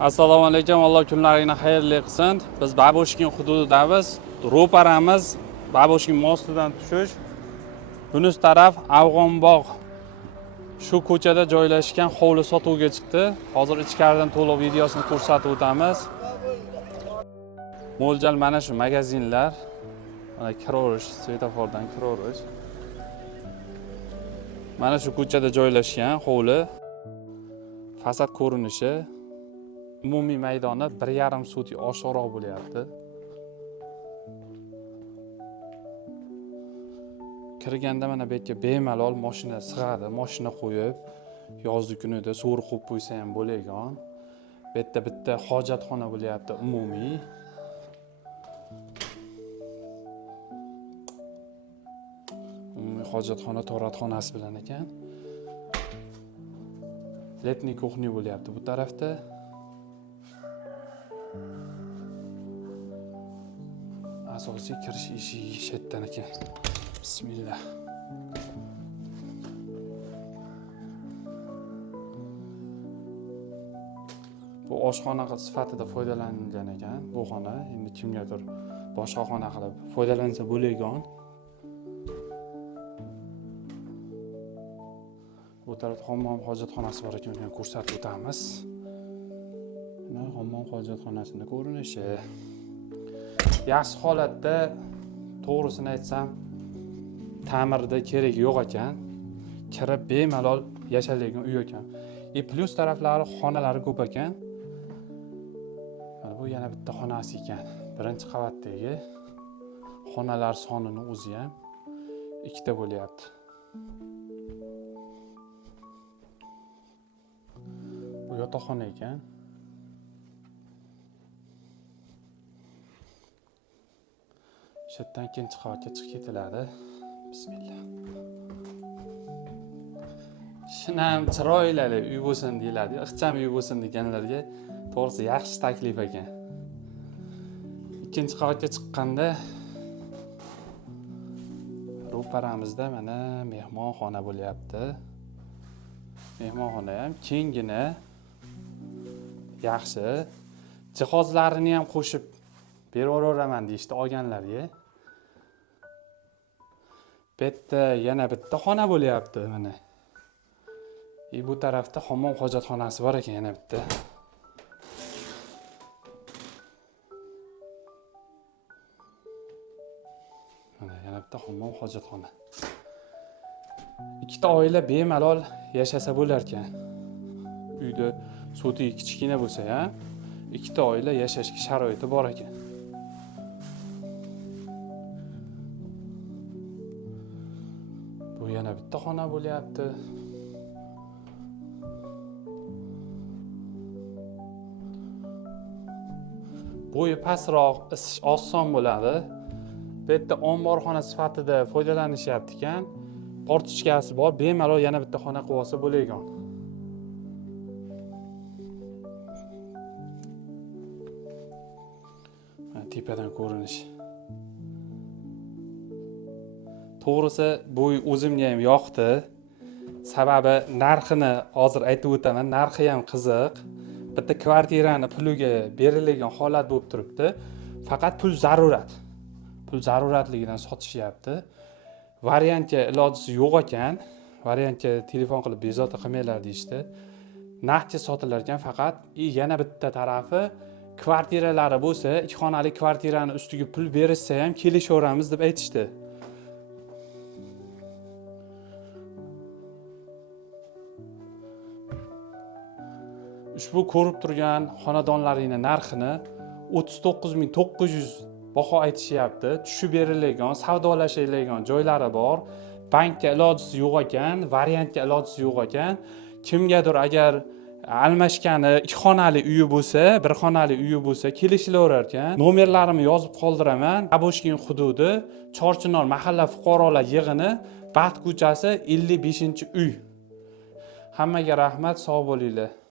Assalomu alaykum, Alloh kunlaringni xayrli qilsin. Biz Babushkin hududidamiz. Ro'paramiz Babushkin mostidan tushish. Bunisi taraf Afg'onbog'. Shu ko'chada joylashgan hovli sotuvga chiqdi. Hozir ichkaridan to'liq videosini ko'rsatib o'tamiz. Mo'ljal mana shu magazinlar. Mana kiraverish, svetofordan kiraverish. Mana shu ko'chada joylashgan hovli. Fasad ko'rinishi, umumiy maydoni 1,5 sotix oshiqroq bo'lyapti. Kirganda mana bu yerga bemalol mashina sig'adi, mashina qo'yib, yozgi kunida suvri qo'yib qo'ysa ham bo'lagan. Bu yerda bitta hojatxona bo'lyapti umumiy. Umumiy hojatxona, to'ratxonasi bilan ekan. Letniy kuxnya bo'lyapti bu tarafda. Asosiy kirish eshigi shetdan ekan. Bismillah. Bu oshxona sifatida foydalanilgan ekan bu xona. Endi kimgadir boshqa xona qilib foydalansa bo'lagan. Bu tarafda hammom hojatxonasi bor ekan, uni ko'rsatib o'tamiz. Mana hammom hojatxonasining ko'rinishi. Yaxshi holatda, to'g'risini aytsam, ta'mirda kerak yo'q ekan. Kirib bemalol yashaydigan uy ekan. Plus taraflari xonalari ko'p ekan. Mana bu yana bitta xonasi ekan. Birinchi qavatdagi xonalar sonining o'zi ham ikkita bo'lyapti. Bu yotoqxona ekan. Shetdan ikkinchi qavatga chiqib ketiladi. Bismillah. Shinam chiroyli uy bo'lsin deyiladi. Ixcham uy bo'lsin deganlarga to'g'risi yaxshi taklif ekan. Ikkinchi qavatga chiqqanda ro'paramizda mana mehmonxona bo'lyapti. Mehmonxona ham kengina, yaxshi. Jihozlarini ham qo'shib beraveraman deyishdi olganlarga. Bu yerda yana bitta xona bo'lyapti mana. Bu tarafda hammom hojatxonasi bor ekan yana bitta. Mana yana bitta hammom hojatxona. Ikkita oila bemalol yashasa bo'lar ekan. Uyda sotix kichkina bo'lsa ham, ikkita oila yashashga sharoiti bor ekan. Bu yana bitta xona bo'lyapti. Bo'yi pastroq, isish oson bo'ladi. Bu yerda omborxona sifatida foydalanishyapti ekan. Portichkasi bor, bemalol yana bitta xona qilib olsa bo'lagan. Mana tepadan ko'rinish. To'g'risi bu o'zimga ham yoqdi. Sababi narxini hozir aytib o'taman. Narxi ham qiziq. Bitta kvartirani puliga berilgan holat bo'lib turibdi. Faqat pul zarurat. Pul zaruratligidan sotishyapti. Variantga ilojisi yo'q ekan. Variantga telefon qilib bezovta qilmanglar deyishdi. Naqdga sotilar ekan, faqat yana bitta tarafi kvartiralari bo'lsa, 2 xonali kvartirani ustiga pul berishsa ham kelishaveramiz deb aytishdi. Ushbu ko'rib turgan xonadonlaringning narxini 39.900 baho aytishyapti. Tushib berilgan, savdolashilgan joylari bor. Bankka ilojisi yo'q ekan, variantga ilojisi yo'q ekan. Kimgadir agar almashgani 2 xonali uyi bo'lsa, 1 xonali uyi bo'lsa, kelishilaverar ekan. Nomerlarimni yozib qoldiraman. Babushkin hududi, Chorchinor mahalla fuqarolar yig'ini, Baxt ko'chasi 55-uy. Hammaga rahmat, sog' bo'linglar.